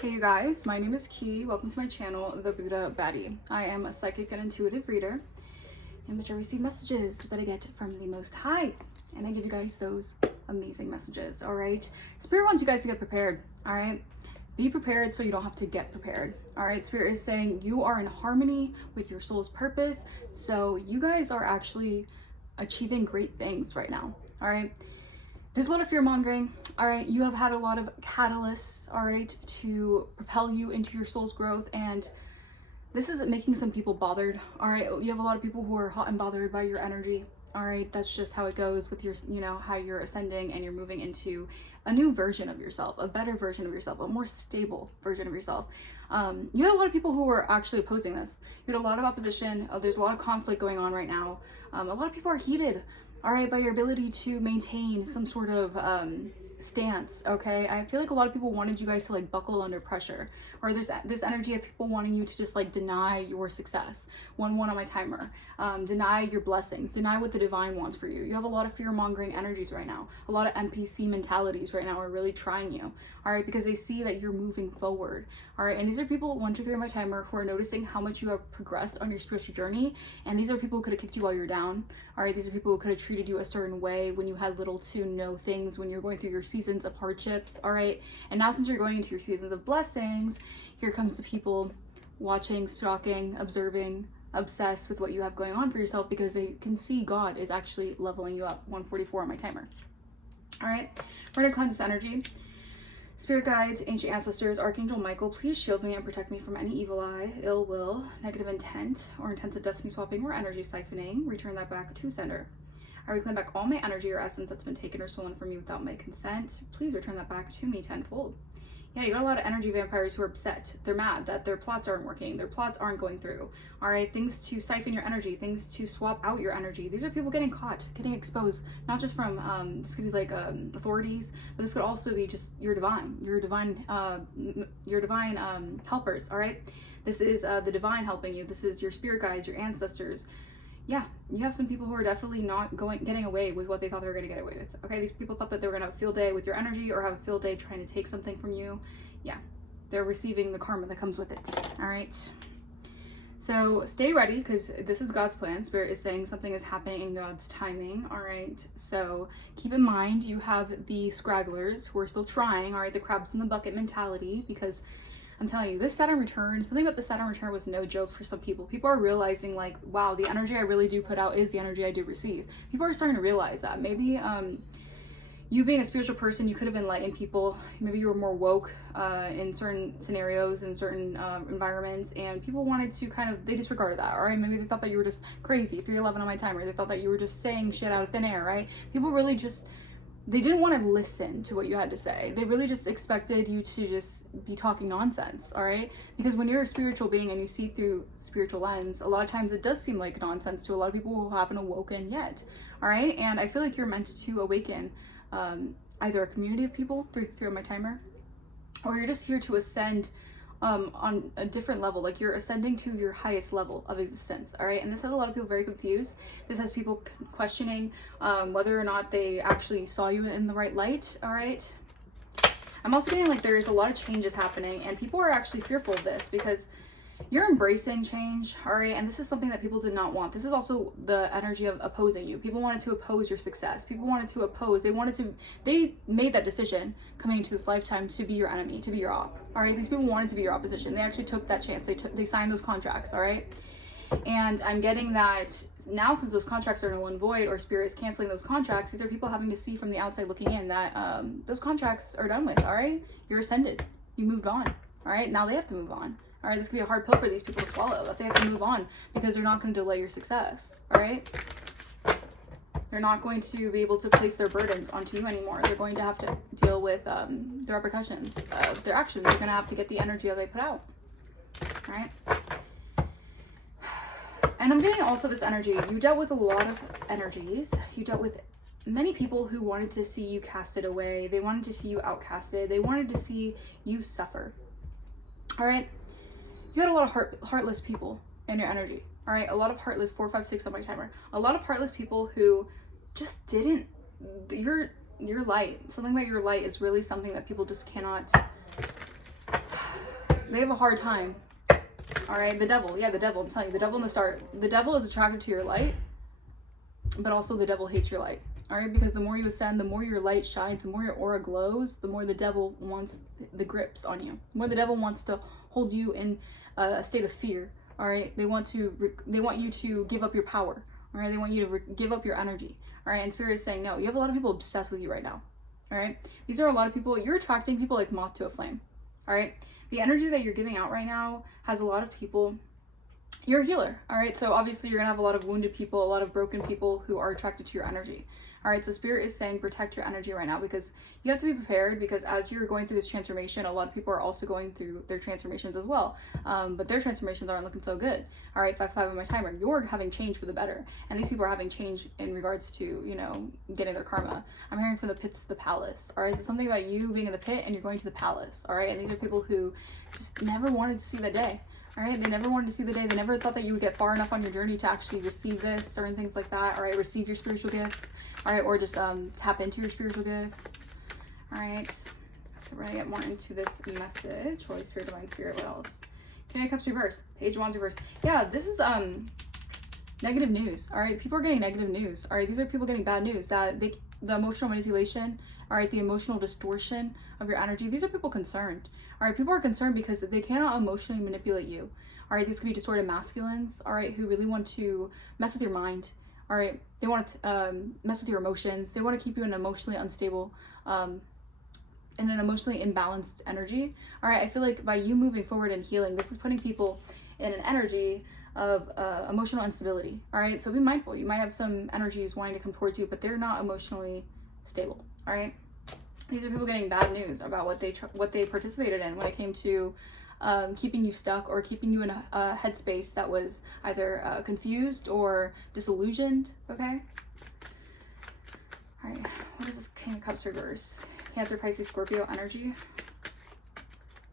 Hey you guys, my name is Ki. Welcome to my channel, The Buddha Baddie. I am a psychic and intuitive reader in which I receive messages that I get from the Most High, and I give you guys those amazing messages. All right, Spirit wants you guys to get prepared. All right, be prepared so you don't have to get prepared. All right, Spirit is saying you are in harmony with your soul's purpose, so you guys are actually achieving great things right now. All right, there's a lot of fear mongering. All right, you have had a lot of catalysts, all right, to propel you into your soul's growth, and this is making some people bothered. All right, you have a lot of people who are hot and bothered by your energy. All right, that's just how it goes with your, how you're ascending and you're moving into a new version of yourself, a better version of yourself, a more stable version of yourself. You had a lot of people who were actually opposing this. You had a lot of opposition. There's a lot of conflict going on right now. A lot of people are heated, all right, by your ability to maintain some sort of stance. Okay, I feel like a lot of people wanted you guys to like buckle under pressure, or there's this energy of people wanting you to just like deny your success. 1-1 on my timer. Deny your blessings, deny what the divine wants for you. You have a lot of fear mongering energies right now. A lot of NPC mentalities right now are really trying you, all right, because they see that you're moving forward. All right, and these are people 1, 2, 3 on my timer who are noticing how much you have progressed on your spiritual journey, and these are people who could have kicked you while you're down. All right, these are people who could have treated you a certain way when you had little to no things, when you're going through your seasons of hardships. All right, and now since you're going into your seasons of blessings, here comes the people watching, stalking, observing, obsessed with what you have going on for yourself, because they can see God is actually leveling you up. 144 on my timer. All right, we're gonna cleanse this energy. Spirit guides, ancient ancestors, Archangel Michael, please shield me and protect me from any evil eye, ill will, negative intent, or intensive destiny swapping or energy siphoning. Return that back to sender. I reclaim back all my energy or essence that's been taken or stolen from me without my consent. Please return that back to me tenfold. Yeah, you got a lot of energy vampires who are upset. They're mad that their plots aren't working. Their plots aren't going through. All right, things to siphon your energy, things to swap out your energy. These are people getting caught, getting exposed, not just from, this could be like authorities, but this could also be just your divine helpers, all right? This is the divine helping you. This is your spirit guides, your ancestors. Yeah, you have some people who are definitely not getting away with what they thought they were going to get away with. Okay, these people thought that they were going to have a field day with your energy or have a field day trying to take something from you. Yeah, they're receiving the karma that comes with it. All right, so stay ready, because this is God's plan. Spirit is saying something is happening in God's timing. All right, so keep in mind you have the scragglers who are still trying. All right, the crabs in the bucket mentality, because I'm telling you, this Saturn return, something about the Saturn return was no joke for some people. People are realizing like, wow, the energy I really do put out is the energy I do receive. People are starting to realize that. Maybe you being a spiritual person, you could have enlightened people. Maybe you were more woke in certain scenarios, in certain environments, and people wanted to they disregarded that, all right? Maybe they thought that you were just crazy, 311 on my timer. They thought that you were just saying shit out of thin air, right? People really just, they didn't want to listen to what you had to say. They really just expected you to just be talking nonsense, all right? Because when you're a spiritual being and you see through spiritual lens, a lot of times it does seem like nonsense to a lot of people who haven't awoken yet, all right? And I feel like you're meant to awaken either a community of people through my timer, or you're just here to ascend on a different level, like you're ascending to your highest level of existence, all right? And this has a lot of people very confused. This has people questioning whether or not they actually saw you in the right light, all right? I'm also getting like there's a lot of changes happening, and people are actually fearful of this because you're embracing change, all right? And this is something that people did not want. This is also the energy of opposing you. People wanted to oppose your success. People wanted to oppose. They made that decision coming into this lifetime to be your enemy, to be your op, all right? These people wanted to be your opposition. They actually took that chance. They signed those contracts, all right? And I'm getting that now, since those contracts are null and void, or Spirit is canceling those contracts, these are people having to see from the outside looking in that those contracts are done with, all right? You're ascended. You moved on, all right? Now they have to move on. All right, this could be a hard pill for these people to swallow, that they have to move on because they're not going to delay your success, all right? They're not going to be able to place their burdens onto you anymore. They're going to have to deal with the repercussions of their actions. They're going to have to get the energy that they put out, all right? And I'm getting also this energy. You dealt with a lot of energies. You dealt with many people who wanted to see you casted away. They wanted to see you outcasted. They wanted to see you suffer, all right? You had a lot of heartless people in your energy, all right? A lot of heartless, 4, 5, 6 on my timer. A lot of heartless people who just didn't, your light, something about your light is really something that people just cannot they have a hard time. All right, the devil. Yeah, the devil. I'm telling you, the devil in the start. The devil is attracted to your light, but also the devil hates your light. All right, because the more you ascend, the more your light shines, the more your aura glows, the more the devil wants the grips on you. The more the devil wants to hold you in a state of fear. All right, they want you to give up your power. All right, they want you to give up your energy. All right, and Spirit is saying no. You have a lot of people obsessed with you right now. All right, these are a lot of people. You're attracting people like moth to a flame. All right, the energy that you're giving out right now has a lot of people. You're a healer. All right, so obviously you're gonna have a lot of wounded people, a lot of broken people who are attracted to your energy. All right, so Spirit is saying protect your energy right now, because you have to be prepared, because as you're going through this transformation, a lot of people are also going through their transformations as well. But their transformations aren't looking so good. All right, 5-5 on my timer. You're having change for the better. And these people are having change in regards to, you know, getting their karma. I'm hearing from the pits to the palace. All right, so something about you being in the pit and you're going to the palace. All right, and these are people who just never wanted to see the day. All right, they never wanted to see the day. They never thought that you would get far enough on your journey to actually receive this, certain things like that. All right, receive your spiritual gifts. All right, or just tap into your spiritual gifts. All right, so we're gonna get more into this message. Holy Spirit, Divine Spirit, what else? King of Cups reverse, Page of Wands reverse. Yeah, this is negative news. All right, people are getting negative news. All right, these are people getting bad news, that the emotional manipulation, all right, the emotional distortion of your energy. These are people concerned. All right, people are concerned because they cannot emotionally manipulate you. All right, these could be distorted masculines, all right, who really want to mess with your mind. All right, they want to mess with your emotions. They want to keep you in an emotionally unstable, in an emotionally imbalanced energy. All right, I feel like by you moving forward and healing, this is putting people in an energy of emotional instability. All right, so be mindful. You might have some energies wanting to come towards you, but they're not emotionally stable. All right, these are people getting bad news about what they participated in when it came to keeping you stuck or keeping you in a headspace that was either confused or disillusioned. Okay. All right, what is this King of Cups reverse? Cancer, Pisces, Scorpio energy.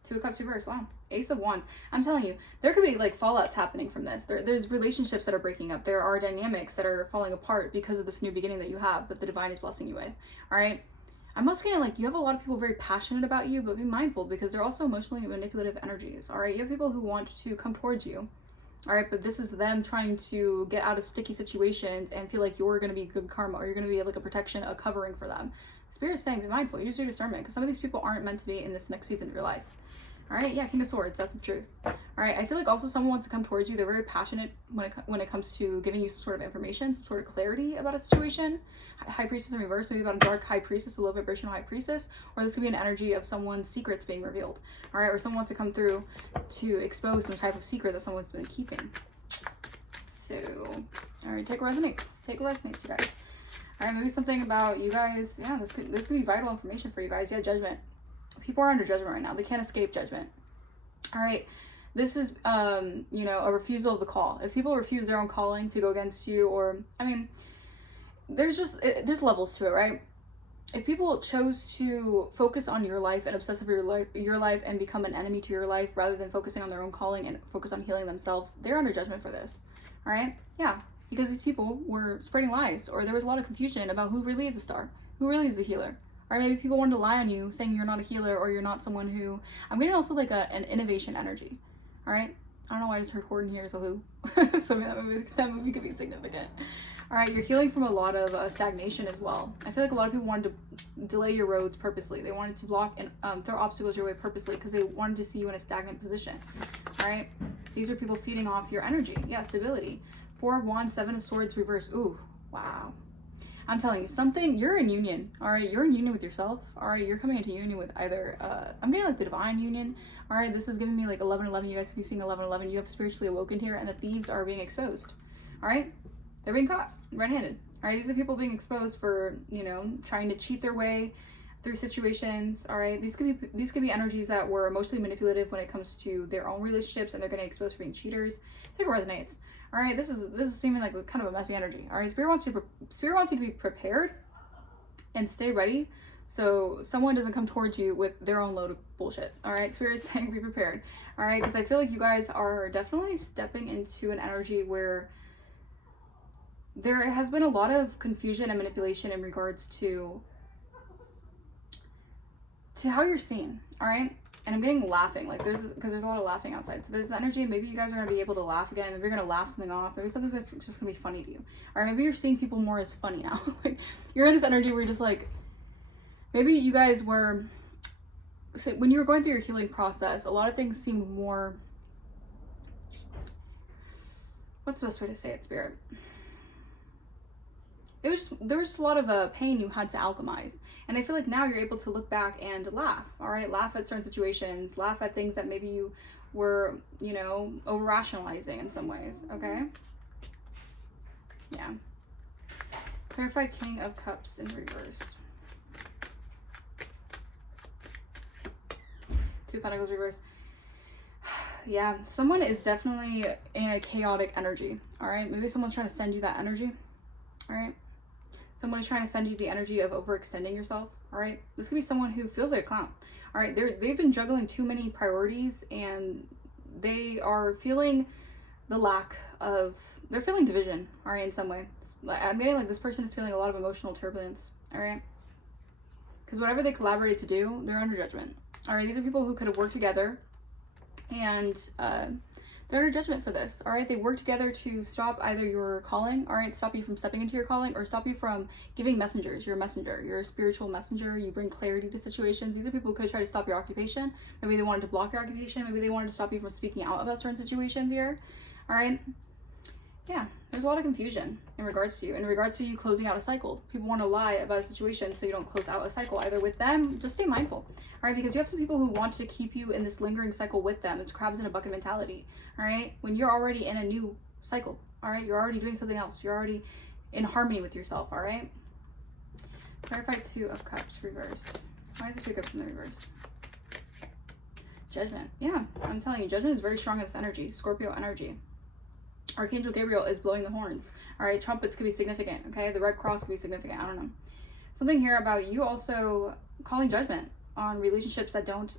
Two of Cups reverse. Wow. Ace of Wands. I'm telling you, there could be like fallouts happening from this. There's relationships that are breaking up. There are dynamics that are falling apart because of this new beginning that you have, that the divine is blessing you with. All right. I'm also getting like you have a lot of people very passionate about you, but be mindful because they're also emotionally manipulative energies. All right. You have people who want to come towards you. All right. But this is them trying to get out of sticky situations and feel like you're going to be good karma, or you're going to be like a protection, a covering for them. Spirit is saying be mindful. Use your discernment, because some of these people aren't meant to be in this next season of your life. All right, yeah, King of Swords, that's the truth. All right, I feel like also someone wants to come towards you. They're very passionate when it comes to giving you some sort of information, some sort of clarity about a situation. High Priestess in reverse, maybe about a dark High Priestess, a low vibrational High Priestess, or this could be an energy of someone's secrets being revealed. All right, or someone wants to come through to expose some type of secret that someone's been keeping. So, all right, take what resonates. Take what resonates, you guys. All right, maybe something about you guys. Yeah, this could be vital information for you guys. Yeah, judgment. People are under judgment right now. They can't escape judgment. All right, this is you know, a refusal of the call. If people refuse their own calling to go against you, or I mean, there's levels to it, right? If people chose to focus on your life and obsess over your life and become an enemy to your life rather than focusing on their own calling and focus on healing themselves, they're under judgment for this. All right, yeah, because these people were spreading lies, or there was a lot of confusion about who really is a star, who really is the healer. Or maybe people wanted to lie on you, saying you're not a healer, or you're not someone who... I'm getting also like an innovation energy. All right? I don't know why I just heard Horde in here, so who? So that movie could be significant. All right, you're healing from a lot of stagnation as well. I feel like a lot of people wanted to delay your roads purposely. They wanted to block and throw obstacles your way purposely because they wanted to see you in a stagnant position. All right? These are people feeding off your energy. Yeah, stability. 4 of Wands, 7 of Swords, reverse. Ooh, wow. I'm telling you something, you're in union. All right, you're in union with yourself. All right, you're coming into union with either, I'm getting like the divine union. All right, this is giving me like 11-11. You guys could be seeing 11-11. You have spiritually awoken here, and the thieves are being exposed. All right, they're being caught red-handed. All right, these are people being exposed for, you know, trying to cheat their way through situations. All right, these could be energies that were emotionally manipulative when it comes to their own relationships, and they're getting exposed for being cheaters. I think it resonates. All right, this is seeming like kind of a messy energy. All right, Spirit wants you to be prepared and stay ready, so someone doesn't come towards you with their own load of bullshit. All right, Spirit is saying be prepared. All right, because I feel like you guys are definitely stepping into an energy where there has been a lot of confusion and manipulation in regards to to how you're seen, all right? And I'm getting laughing, like because there's a lot of laughing outside. So there's the energy, maybe you guys are gonna be able to laugh again. Maybe you're gonna laugh something off. Maybe something's just gonna be funny to you. Or maybe you're seeing people more as funny now. Like you're in this energy where you're just like, maybe you guys were, so when you were going through your healing process, a lot of things seemed more, what's the best way to say it, Spirit? There was just a lot of pain you had to alchemize. And I feel like now you're able to look back and laugh, all right? Laugh at certain situations, laugh at things that maybe you were, you know, over-rationalizing in some ways, okay? Yeah. Clarify King of Cups in reverse. Two Pentacles reverse. Yeah, someone is definitely in a chaotic energy, all right? Maybe someone's trying to send you that energy, all right? Someone is trying to send you the energy of overextending yourself, all right? This could be someone who feels like a clown, all right? They've been juggling too many priorities, and they are feeling the lack of, they're feeling division, all right, in some way. I'm getting like this person is feeling a lot of emotional turbulence, all right? Because whatever they collaborated to do, they're under judgment, all right? These are people who could have worked together, and they're under judgment for this, all right? They work together to stop either your calling, all right, stop you from stepping into your calling, or stop you from giving messengers. You're a messenger. You're a spiritual messenger. You bring clarity to situations. These are people who could try to stop your occupation. Maybe they wanted to block your occupation. Maybe they wanted to stop you from speaking out about certain situations here, all right? Yeah, there's a lot of confusion in regards to you. In regards to you closing out a cycle. People want to lie about a situation so you don't close out a cycle either with them. Just stay mindful, all right? Because you have some people who want to keep you in this lingering cycle with them. It's crabs in a bucket mentality, all right? When you're already in a new cycle, all right? You're already doing something else. You're already in harmony with yourself, all right? Clarify Two of Cups reverse. Why is the Two of Cups in the reverse? Judgment. Yeah, I'm telling you, judgment is very strong in this energy. Scorpio energy. Archangel Gabriel is blowing the horns. All right, trumpets could be significant, okay? The Red Cross could be significant, I don't know. Something here about you also calling judgment on relationships that don't,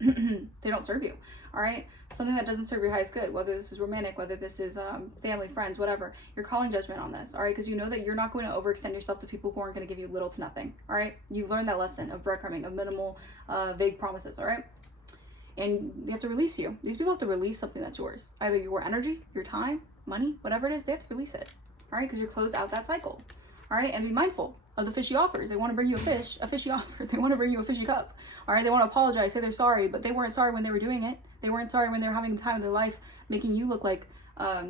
they don't serve you, all right? Something that doesn't serve your highest good, whether this is romantic, whether this is family, friends, whatever. You're calling judgment on this, all right? Because you know that you're not going to overextend yourself to people who aren't going to give you little to nothing, all right? You've learned that lesson of breadcrumbing, of minimal, vague promises, all right? And they have to release you. These people have to release something that's yours. Either your energy, your time, money, whatever it is, they have to release it. All right, because you're closed out that cycle. All right, and be mindful of the fishy offers. They want to bring you a fishy offer. They want to bring you a fishy cup. All right, they want to apologize, say they're sorry, but they weren't sorry when they were doing it. They weren't sorry when they were having the time of their life, making you look like,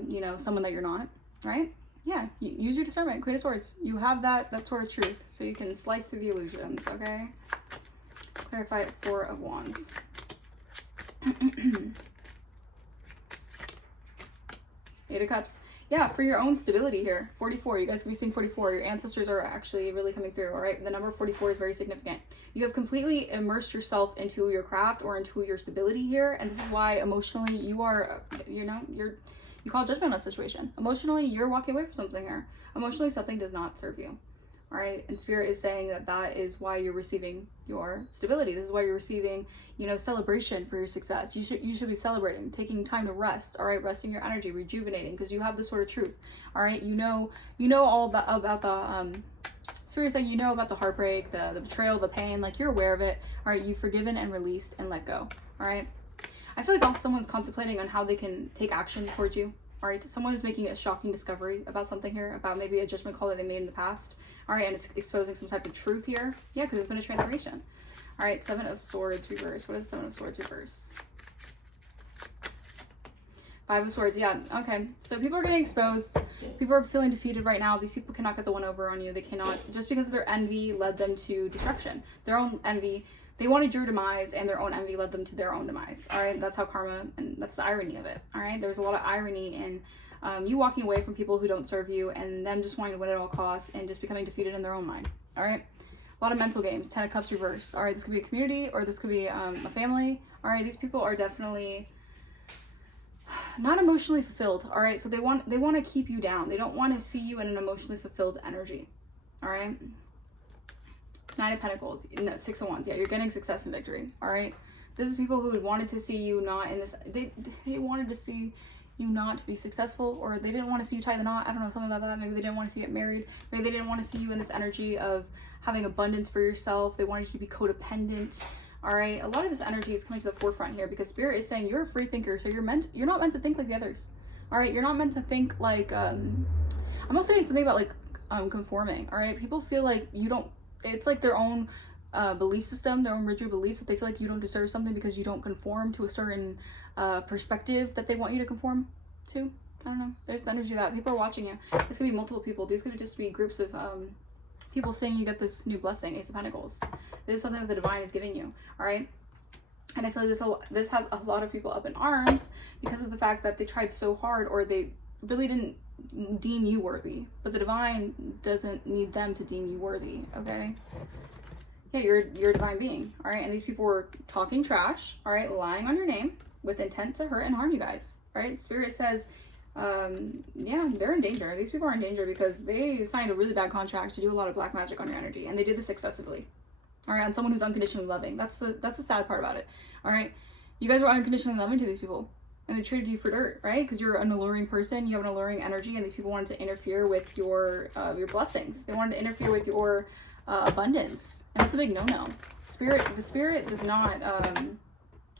you know, someone that you're not. Right? Yeah, use your discernment. Queen of Swords. You have that sort of truth, so you can slice through the illusions. Okay. Clarify Four of Wands. Eight of Cups. Yeah, for your own stability here. 44. You guys can be seeing 44. Your ancestors are actually really coming through, all right? The number 44 is very significant. You have completely immersed yourself into your craft or into your stability here, and this is why emotionally you are, you know, you call judgment on a situation. Emotionally, you're walking away from something here. Emotionally, something does not serve you. All right, and Spirit is saying that is why you're receiving your stability. This is why you're receiving, you know, celebration for your success. You should be celebrating, taking time to rest. All right, resting your energy, rejuvenating, because you have this sort of truth. All right, you know all about the Spirit saying you know about the heartbreak, the betrayal, the pain. Like you're aware of it. All right, you've forgiven and released and let go. All right, I feel like also someone's contemplating on how they can take action towards you. All right, someone is making a shocking discovery about something here, about maybe a judgment call that they made in the past. All right, and it's exposing some type of truth here. Yeah, because there's been a transformation. All right, Seven of Swords reverse. What is Seven of Swords reverse? Five of Swords. Yeah, okay. So people are getting exposed. People are feeling defeated right now. These people cannot get the one over on you. They cannot, just because their envy led them to destruction. Their own envy. They wanted your demise, and their own envy led them to their own demise. All right, that's how karma, and that's the irony of it. All right, there's a lot of irony in you walking away from people who don't serve you, and them just wanting to win at all costs, and just becoming defeated in their own mind. All right, a lot of mental games. 10 of Cups reverse. All right, this could be a community, or this could be a family. All right, these people are definitely not emotionally fulfilled. All right, so they want to keep you down. They don't want to see you in an emotionally fulfilled energy. All right. 9 of Pentacles, no, 6 of Wands. Yeah, you're getting success and victory. All right, this is people who wanted to see you not in this. They wanted to see you not to be successful, or they didn't want to see you tie the knot. I don't know, something about that. Maybe they didn't want to see you get married. Maybe they didn't want to see you in this energy of having abundance for yourself. They wanted you to be codependent. All right, a lot of this energy is coming to the forefront here because Spirit is saying you're a free thinker, so you're not meant to think like the others. All right, you're not meant to think like I'm also saying something about like conforming. All right, people feel like you don't. It's like their own belief system, their own rigid beliefs, that they feel like you don't deserve something because you don't conform to a certain perspective that they want you to conform to. I don't know. There's the energy that people are watching you. This could be multiple people. These could just be groups of people saying you get this new blessing, Ace of Pentacles. This is something that the divine is giving you. All right. And I feel like this has a lot of people up in arms because of the fact that they tried so hard, or they really didn't deem you worthy. But the divine doesn't need them to deem you worthy. Okay. Yeah, you're a divine being. All right. And these people were talking trash. All right. Lying on your name with intent to hurt and harm you guys. All right. Spirit says, yeah, they're in danger. These people are in danger because they signed a really bad contract to do a lot of black magic on your energy, and they did this excessively. All right, on someone who's unconditionally loving. That's the sad part about it. All right, you guys were unconditionally loving to these people, and they treated you for dirt, right? Because you're an alluring person, you have an alluring energy, and these people wanted to interfere with your blessings. They wanted to interfere with your abundance, and it's a big no-no. The spirit does not.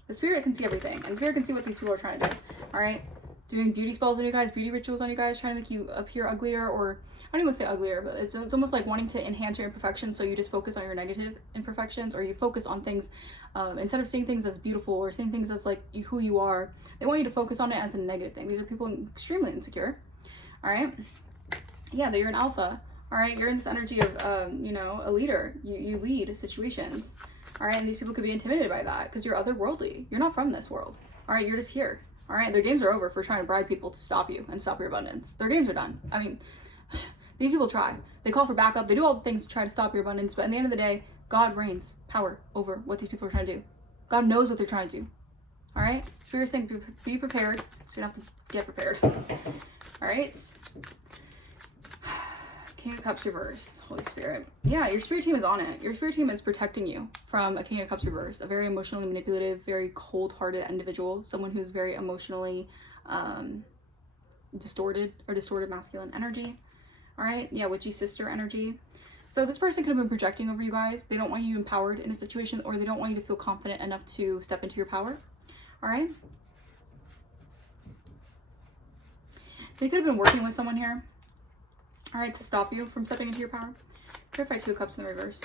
The spirit can see everything, and the spirit can see what these people are trying to do. All right. Doing beauty spells on you guys, beauty rituals on you guys, trying to make you appear uglier, or I don't even say uglier, but it's almost like wanting to enhance your imperfections, so you just focus on your negative imperfections, or you focus on things, instead of seeing things as beautiful or seeing things as like who you are, they want you to focus on it as a negative thing. These are people extremely insecure, all right? Yeah, you're an alpha, all right? You're in this energy of, you know, a leader. You lead situations, all right? And these people could be intimidated by that because you're otherworldly. You're not from this world, all right? You're just here. All right, their games are over for trying to bribe people to stop you and stop your abundance. Their games are done. I mean, these people try. They call for backup. They do all the things to try to stop your abundance. But at the end of the day, God reigns power over what these people are trying to do. God knows what they're trying to do. All right? Spirit is saying be prepared. So you have to get prepared. All right? King of Cups reverse, Holy Spirit. Yeah, your spirit team is on it. Your spirit team is protecting you from a King of Cups reverse, a very emotionally manipulative, very cold-hearted individual, someone who's very emotionally distorted masculine energy. All right, yeah, witchy sister energy. So this person could have been projecting over you guys. They don't want you empowered in a situation, or they don't want you to feel confident enough to step into your power. All right. They could have been working with someone here. All right, to stop you from stepping into your power. Clarify 2 of Cups in the reverse.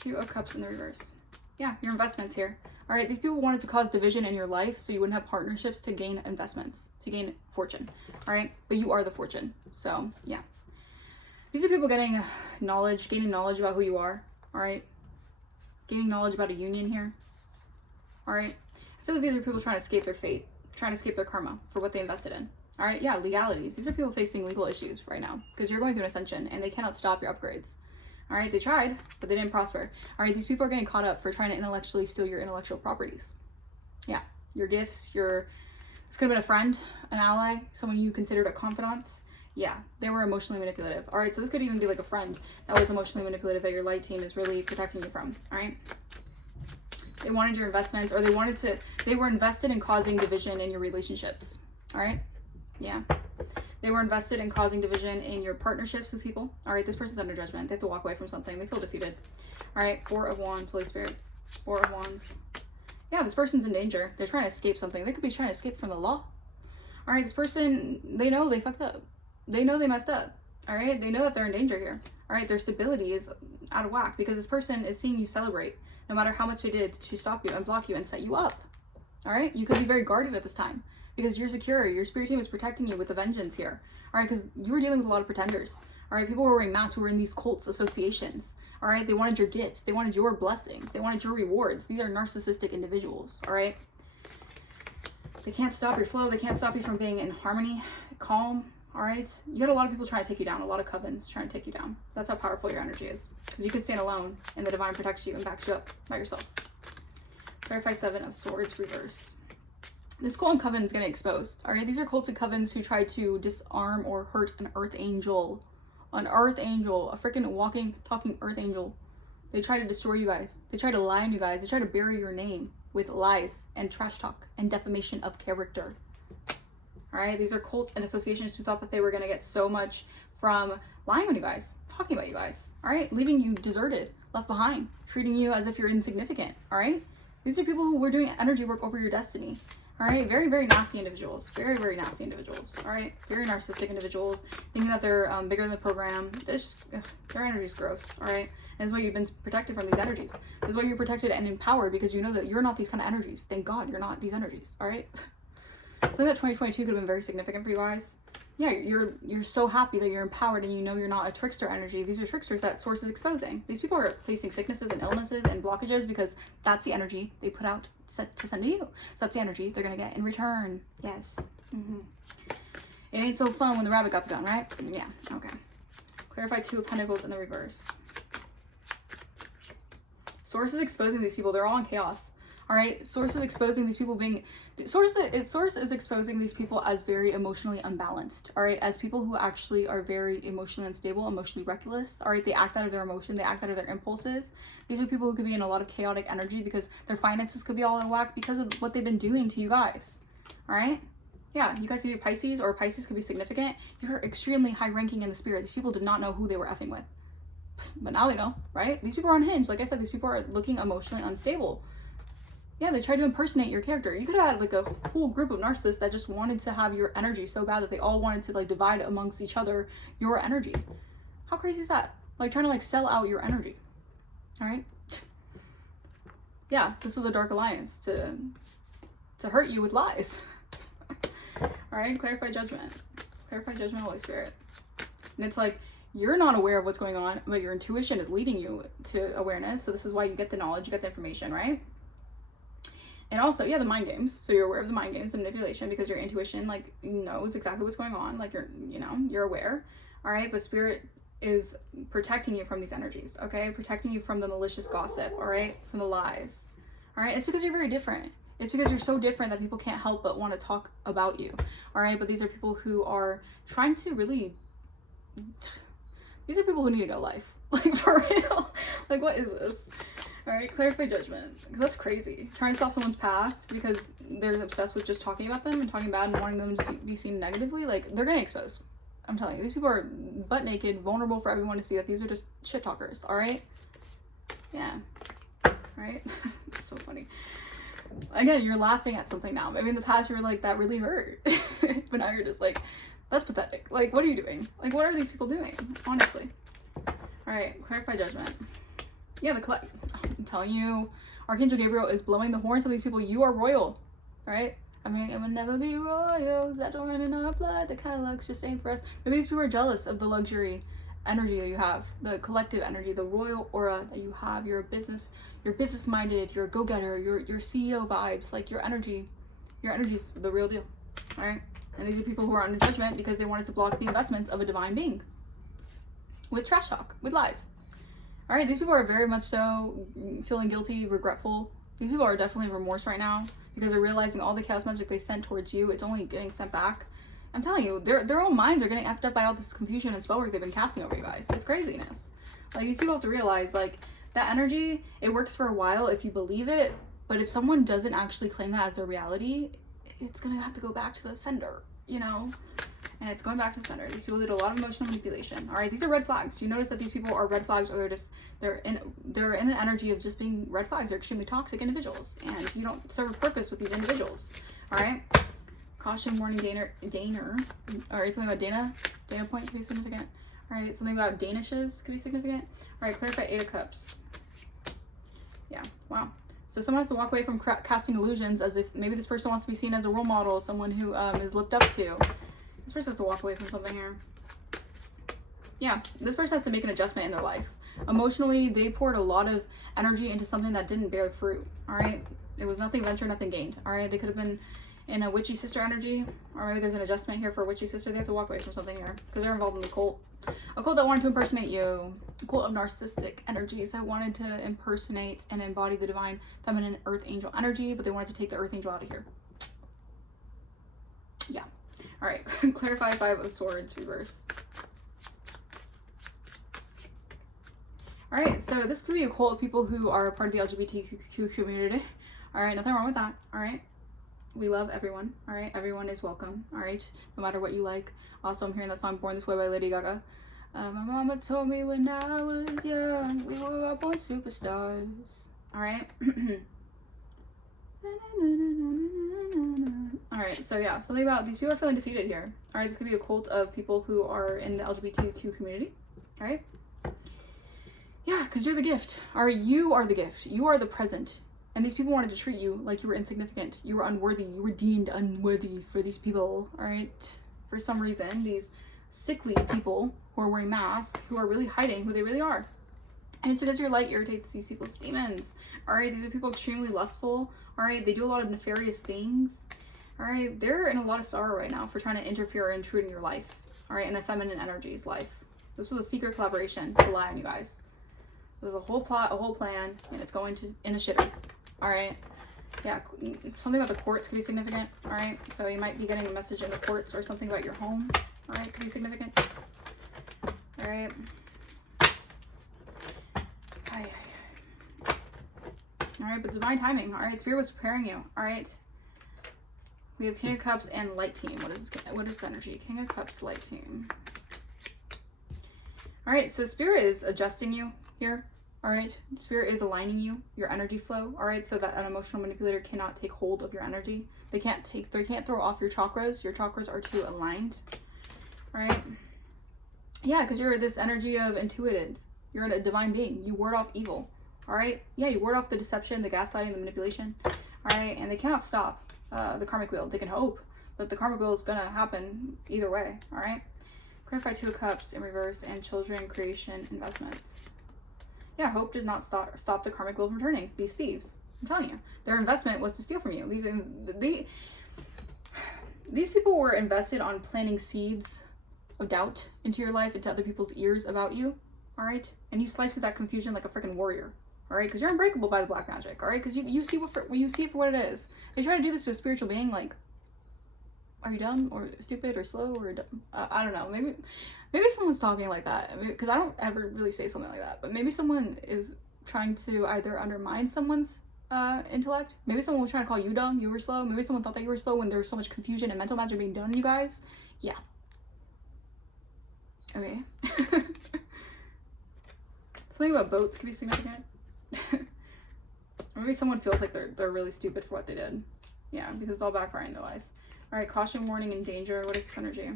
2 of Cups in the reverse. Yeah, your investments here. All right, these people wanted to cause division in your life so you wouldn't have partnerships to gain investments, to gain fortune. All right, but you are the fortune. So, yeah. These are people getting knowledge, gaining knowledge about who you are. All right, gaining knowledge about a union here. All right, I feel like these are people trying to escape their fate, trying to escape their karma for what they invested in. All right, yeah, legalities. These are people facing legal issues right now because you're going through an ascension and they cannot stop your upgrades. All right, they tried, but they didn't prosper. All right, these people are getting caught up for trying to intellectually steal your intellectual properties. Yeah, your gifts, this could have been a friend, an ally, someone you considered a confidant. Yeah, they were emotionally manipulative. All right, so this could even be like a friend that was emotionally manipulative that your light team is really protecting you from. All right. They wanted your investments, or they were invested in causing division in your relationships. All right. Yeah. They were invested in causing division in your partnerships with people. All right, this person's under judgment. They have to walk away from something. They feel defeated. All right, 4 of Wands, Holy Spirit. 4 of Wands. Yeah, this person's in danger. They're trying to escape something. They could be trying to escape from the law. All right, this person, they know they fucked up. They know they messed up. All right, they know that they're in danger here. All right, their stability is out of whack because this person is seeing you celebrate no matter how much they did to stop you and block you and set you up. All right, you could be very guarded at this time, because you're secure. Your spirit team is protecting you with a vengeance here. All right, because you were dealing with a lot of pretenders. All right, people were wearing masks who were in these cults, associations. All right, they wanted your gifts. They wanted your blessings. They wanted your rewards. These are narcissistic individuals. All right, they can't stop your flow. They can't stop you from being in harmony, calm. All right, you got a lot of people trying to take you down. A lot of covens trying to take you down. That's how powerful your energy is, because you can stand alone and the divine protects you and backs you up by yourself. Clarify 7 of Swords reverse. This cult and coven is getting exposed. All right, these are cults and covens who try to disarm or hurt an earth angel. An earth angel, a freaking walking, talking earth angel. They try to destroy you guys. They try to lie on you guys. They try to bury your name with lies and trash talk and defamation of character. All right, these are cults and associations who thought that they were going to get so much from lying on you guys, talking about you guys, all right, leaving you deserted, left behind, treating you as if you're insignificant, all right? These are people who were doing energy work over your destiny, all right? Very, very nasty individuals, very, very nasty individuals, all right? Very narcissistic individuals, thinking that they're bigger than the program. It's just, their energy is gross, all right? And that's why you've been protected from these energies. That's why you're protected and empowered, because you know that you're not these kind of energies. Thank God you're not these energies, all right? So I think that 2022 could have been very significant for you guys. Yeah, you're so happy that you're empowered and you know you're not a trickster energy. These are tricksters that source is exposing. These people are facing sicknesses and illnesses and blockages because that's the energy they put out to send to you. So that's the energy they're going to get in return. Yes. It ain't so fun when the rabbit got the gun, right? Yeah, okay. Clarify 2 of Pentacles in the reverse. Source is exposing these people. They're all in chaos. All right, source is exposing these people source is exposing these people as very emotionally unbalanced. All right, as people who actually are very emotionally unstable, emotionally reckless. All right, they act out of their emotion, they act out of their impulses. These are people who could be in a lot of chaotic energy because their finances could be all out of whack because of what they've been doing to you guys. All right, yeah, you guys could be Pisces, or Pisces could be significant. You're extremely high ranking in the spirit. These people did not know who they were effing with, but now they know, right? These people are unhinged. Like I said, these people are looking emotionally unstable. Yeah, they tried to impersonate your character. You could have had like a full group of narcissists that just wanted to have your energy so bad that they all wanted to like divide amongst each other your energy. How crazy is that? Like trying to like sell out your energy. All right. Yeah, this was a dark alliance to hurt you with lies. All right, clarify judgment. Clarify judgment, Holy Spirit. And it's like, you're not aware of what's going on, but your intuition is leading you to awareness. So this is why you get the knowledge, you get the information, right? And also, yeah, the mind games. So you're aware of the mind games, the manipulation, because your intuition like knows exactly what's going on. Like you're aware. All right. But spirit is protecting you from these energies. Okay. Protecting you from the malicious gossip. All right. From the lies. All right. It's because you're very different. It's because you're so different that people can't help but want to talk about you. All right. But these are people who are trying to really, these are people who need to get a life. Like for real. Like what is this? All right, clarify judgment. That's crazy. Trying to stop someone's path because they're obsessed with just talking about them and talking bad and wanting them to be seen negatively. Like, they're getting exposed. I'm telling you, these people are butt naked, vulnerable for everyone to see that these are just shit talkers, all right? Yeah. All right? It's so funny. Again, you're laughing at something now. Maybe in the past you were like, that really hurt. But now you're just like, that's pathetic. Like, what are you doing? Like, what are these people doing? Honestly. All right, clarify judgment. Yeah, I'm telling you, Archangel Gabriel is blowing the horns of these people. You are royal, right? I mean, it would never be royals that don't run in our blood. The Cadillacs just ain't for us. Maybe these people are jealous of the luxury energy that you have, the collective energy, the royal aura that you have. You're business minded, you're a go-getter, your CEO vibes, like your energy's the real deal, all right? And these are people who are under judgment because they wanted to block the investments of a divine being with trash talk, with lies. All right, these people are very much so feeling guilty, regretful. These people are definitely in remorse right now because they're realizing all the chaos magic they sent towards you, it's only getting sent back. I'm telling you, their own minds are getting effed up by all this confusion and spell work they've been casting over you guys. It's craziness. Like, these people have to realize, like, that energy, it works for a while if you believe it, but if someone doesn't actually claim that as their reality, it's gonna have to go back to the sender, you know? And it's going back to the center. These people did a lot of emotional manipulation. All right, these are red flags. You notice that these people are red flags, or they're in an energy of just being red flags. They're extremely toxic individuals, and you don't serve a purpose with these individuals. All right, caution, warning, Dana. All right, something about Dana point could be significant. All right, something about Danishes could be significant. All right, clarify 8 of Cups. Yeah, wow. So someone has to walk away from casting illusions as if maybe this person wants to be seen as a role model, someone who is looked up to. This person has to walk away from something here. Yeah, this person has to make an adjustment in their life. Emotionally, they poured a lot of energy into something that didn't bear fruit, all right? It was nothing ventured, nothing gained, all right? They could have been in a witchy sister energy, or maybe there's an adjustment here for a witchy sister. They have to walk away from something here because they're involved in the cult. A cult that wanted to impersonate you. A cult of narcissistic energies that wanted to impersonate and embody the divine feminine earth angel energy, but they wanted to take the earth angel out of here. Yeah. All right, clarify 5 of Swords, reverse. All right, so this could be a cult of people who are part of the LGBTQ community. All right, nothing wrong with that. All right. We love everyone, all right? Everyone is welcome, all right? No matter what you like. Also, I'm hearing that song Born This Way by Lady Gaga. My mama told me when I was young, we were all born superstars, all right? All right, so yeah, something about these people are feeling defeated here. All right, this could be a cult of people who are in the LGBTQ community, all right? Yeah, because you're the gift, all right? You are the gift. You are the present. And these people wanted to treat you like you were insignificant. You were unworthy. You were deemed unworthy for these people, all right? For some reason, these sickly people who are wearing masks, who are really hiding who they really are. And it's because your light irritates these people's demons, all right? These are people extremely lustful, all right? They do a lot of nefarious things, all right? They're in a lot of sorrow right now for trying to interfere or intrude in your life, all right? In a feminine energy's life. This was a secret collaboration to lie on you guys. There's a whole plot, a whole plan, and it's going to in the shitter. All right, yeah, something about the courts could be significant. All right, so you might be getting a message in the courts or something about your home. All right, could be significant. All right. All right, but divine timing. All right, Spirit was preparing you. All right. We have King of Cups and Light Team. What is this energy? King of Cups, Light Team. All right, so Spirit is adjusting you here. All right, Spirit is aligning you, your energy flow, all right, so that an emotional manipulator cannot take hold of your energy. They can't throw off your chakras. Your chakras are too aligned, all right? Yeah, because you're this energy of intuitive. You're a divine being. You ward off evil, all right? Yeah, you ward off the deception, the gaslighting, the manipulation, all right? And they cannot stop the karmic wheel. They can hope, but the karmic wheel is gonna happen either way, all right? Clarify Two of Cups in reverse and children, creation, investments. Yeah, hope does not stop the karmic wheel from turning. These thieves, I'm telling you, their investment was to steal from you. These people were invested on planting seeds of doubt into your life, into other people's ears about you, all right? And you slice through that confusion like a freaking warrior, all right? Because you're unbreakable by the black magic, all right? Because you see it for what it is. They try to do this to a spiritual being, like, are you dumb or stupid or slow or dumb? I don't know. Maybe someone's talking like that, because I don't ever really say something like that. But maybe someone is trying to either undermine someone's intellect. Maybe someone was trying to call you dumb, you were slow. Maybe someone thought that you were slow when there was so much confusion and mental magic being done on you guys. Yeah. Okay. Something about boats could be significant. Maybe someone feels like they're really stupid for what they did. Yeah, because it's all backfiring in their life. All right, caution, warning, and danger. What is this energy?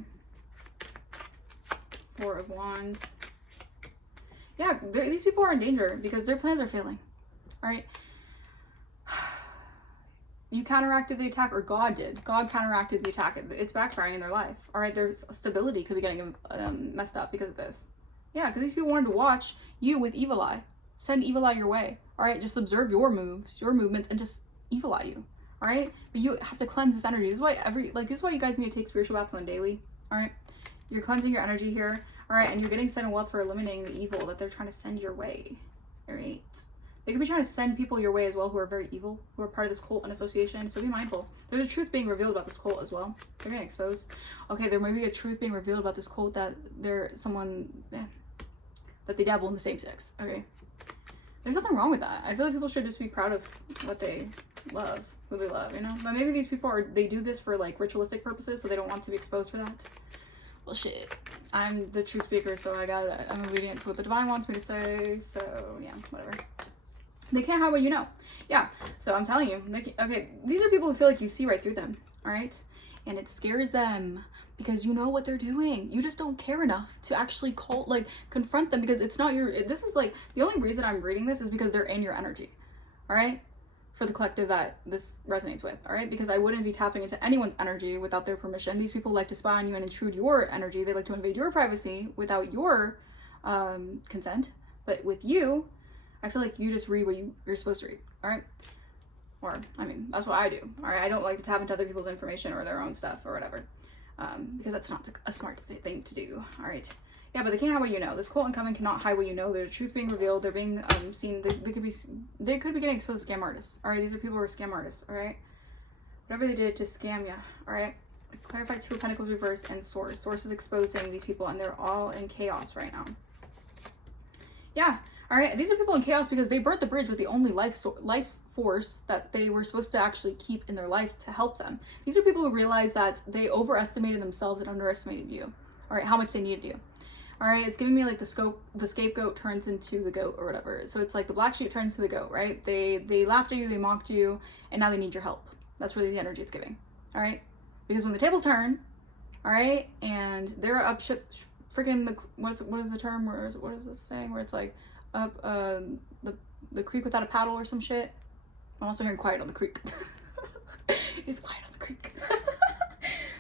Four of Wands. Yeah, these people are in danger because their plans are failing. All right. You counteracted the attack, or God did. God counteracted the attack. It's backfiring in their life. All right, their stability could be getting messed up because of this. Yeah, because these people wanted to watch you with evil eye. Send evil eye your way. All right, just observe your moves, your movements, and just evil eye you. All right, but you have to cleanse this energy. This is why this is why you guys need to take spiritual baths on a daily. All right, you're cleansing your energy here. All right, and you're getting sun and wealth for eliminating the evil that they're trying to send your way. All right, they could be trying to send people your way as well who are very evil, who are part of this cult and association. So be mindful. There's a truth being revealed about this cult as well. They're getting exposed. Okay, there may be a truth being revealed about this cult that that they dabble in the same sex. Okay, there's nothing wrong with that. I feel like people should just be proud of what they love. Who they love, you know? But maybe these people they do this for like ritualistic purposes, so they don't want to be exposed for that. Well, shit. I'm the true speaker, so I'm obedient to what the divine wants me to say, so yeah, whatever. They can't hide what you know. Yeah, so I'm telling you, okay, these are people who feel like you see right through them, all right? And it scares them because you know what they're doing. You just don't care enough to actually confront them because it's not this is like, the only reason I'm reading this is because they're in your energy, all right? For the collective that this resonates with, all right? Because I wouldn't be tapping into anyone's energy without their permission. These people like to spy on you and intrude your energy. They like to invade your privacy without your consent. But with you, I feel like you just read what you're supposed to read, all right? Or, I mean, that's what I do, all right? I don't like to tap into other people's information or their own stuff or whatever, because that's not a smart thing to do, all right? Yeah, but they can't hide what you know. This cult incoming cannot hide what you know. There's truth being revealed. They're being seen. They could be getting exposed to scam artists. All right, these are people who are scam artists. All right, whatever they did to scam you. All right, clarify Two of Pentacles reverse and Source. Source is exposing these people, and they're all in chaos right now. Yeah. All right, these are people in chaos because they burnt the bridge with the only life force that they were supposed to actually keep in their life to help them. These are people who realize that they overestimated themselves and underestimated you, all right, how much they needed you. All right, it's giving me like the scapegoat turns into the goat or whatever. So it's like the black sheep turns to the goat, right? They laughed at you, they mocked you, and now they need your help. That's really the energy it's giving, all right? Because when the tables turn, all right, and they're up ship, freaking what is the term? What is this saying? Where it's like up the creek without a paddle or some shit. I'm also hearing quiet on the creek. It's quiet on the creek.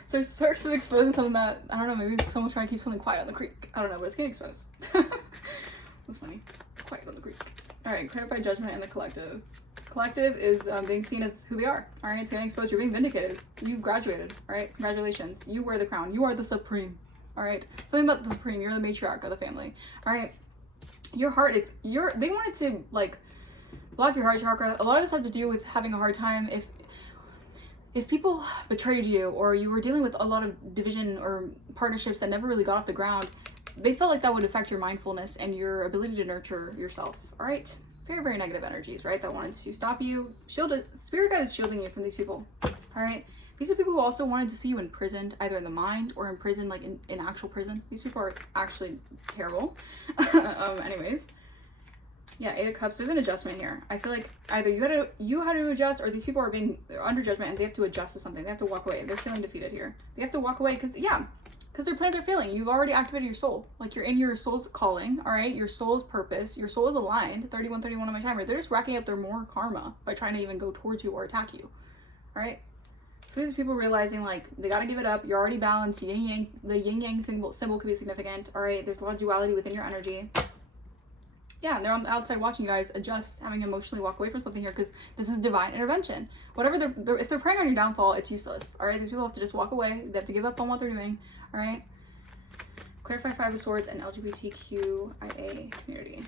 So Source is exposing something that, I don't know, maybe someone's trying to keep something quiet on the creek. I don't know, but it's getting exposed. That's funny. Quiet on the creek. All right, clarify judgment and the collective. Collective is being seen as who they are. All right, it's getting exposed. You're being vindicated. You've graduated. All right, congratulations. You wear the crown. You are the supreme. All right, something about the supreme. You're the matriarch of the family. All right, your heart. They wanted to like block your heart chakra. A lot of this has to do with having a hard time if people betrayed you, or you were dealing with a lot of division or partnerships that never really got off the ground. They felt like that would affect your mindfulness and your ability to nurture yourself. All right, very, very negative energies, right? That wanted to stop you. Spirit guide is shielding you from these people. All right, these are people who also wanted to see you imprisoned, either in the mind or in prison, like in actual prison. These people are actually terrible. Anyways. Yeah, 8 of Cups. There's an adjustment here. I feel like either you had to adjust, or these people are being under judgment and they have to adjust to something. They have to walk away. They're feeling defeated here. They have to walk away because their plans are failing. You've already activated your soul. Like, you're in your soul's calling, all right? Your soul's purpose. Your soul is aligned. 3131 on my timer. They're just racking up their more karma by trying to even go towards you or attack you, all right? So these people realizing, like, they got to give it up. You're already balanced. Yin-yang, the yin-yang symbol could be significant, all right? There's a lot of duality within your energy. Yeah, they're on the outside watching you guys adjust, having to emotionally walk away from something here because this is divine intervention. Whatever if they're preying on your downfall, it's useless. All right, these people have to just walk away. They have to give up on what they're doing. All right. Clarify 5 of Swords and LGBTQIA community.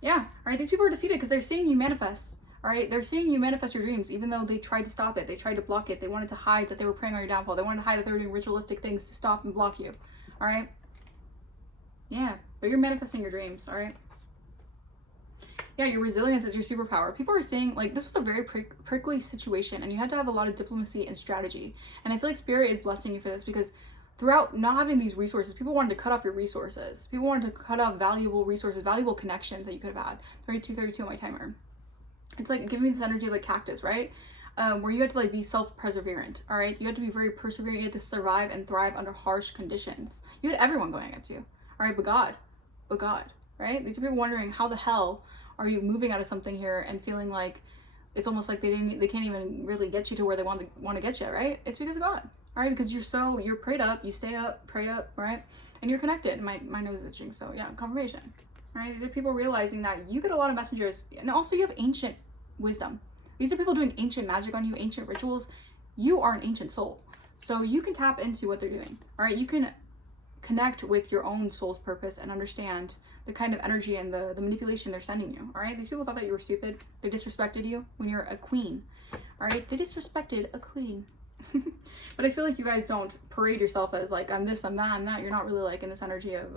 Yeah. All right, these people are defeated because they're seeing you manifest. All right, they're seeing you manifest your dreams, even though they tried to stop it. They tried to block it. They wanted to hide that they were preying on your downfall. They wanted to hide that they were doing ritualistic things to stop and block you. All right. Yeah, but you're manifesting your dreams, all right? Yeah, your resilience is your superpower. People are saying, like, this was a very prickly situation, and you had to have a lot of diplomacy and strategy. And I feel like Spirit is blessing you for this because throughout not having these resources, people wanted to cut off your resources. People wanted to cut off valuable resources, valuable connections that you could have had. 32 on my timer. It's like giving me this energy like cactus, right? Where you had to like be self-perseverant, all right? You had to be very perseverant. You had to survive and thrive under harsh conditions. You had everyone going against you. All right, but God, right? These are people wondering how the hell are you moving out of something here and feeling like it's almost like they can't even really get you to where they want to get you, right? It's because of God, all right? Because you're prayed up, you stay up, pray up, right? And you're connected. My nose is itching, so yeah, confirmation. All right, these are people realizing that you get a lot of messengers, and also you have ancient wisdom. These are people doing ancient magic on you, ancient rituals. You are an ancient soul, so you can tap into what they're doing, all right? You can connect with your own soul's purpose and understand the kind of energy and the manipulation they're sending you, all right? These people thought that you were stupid. They disrespected you when you're a queen, all right? They disrespected a queen. But I feel like you guys don't parade yourself as like, I'm this, I'm that, I'm that. You're not really like in this energy of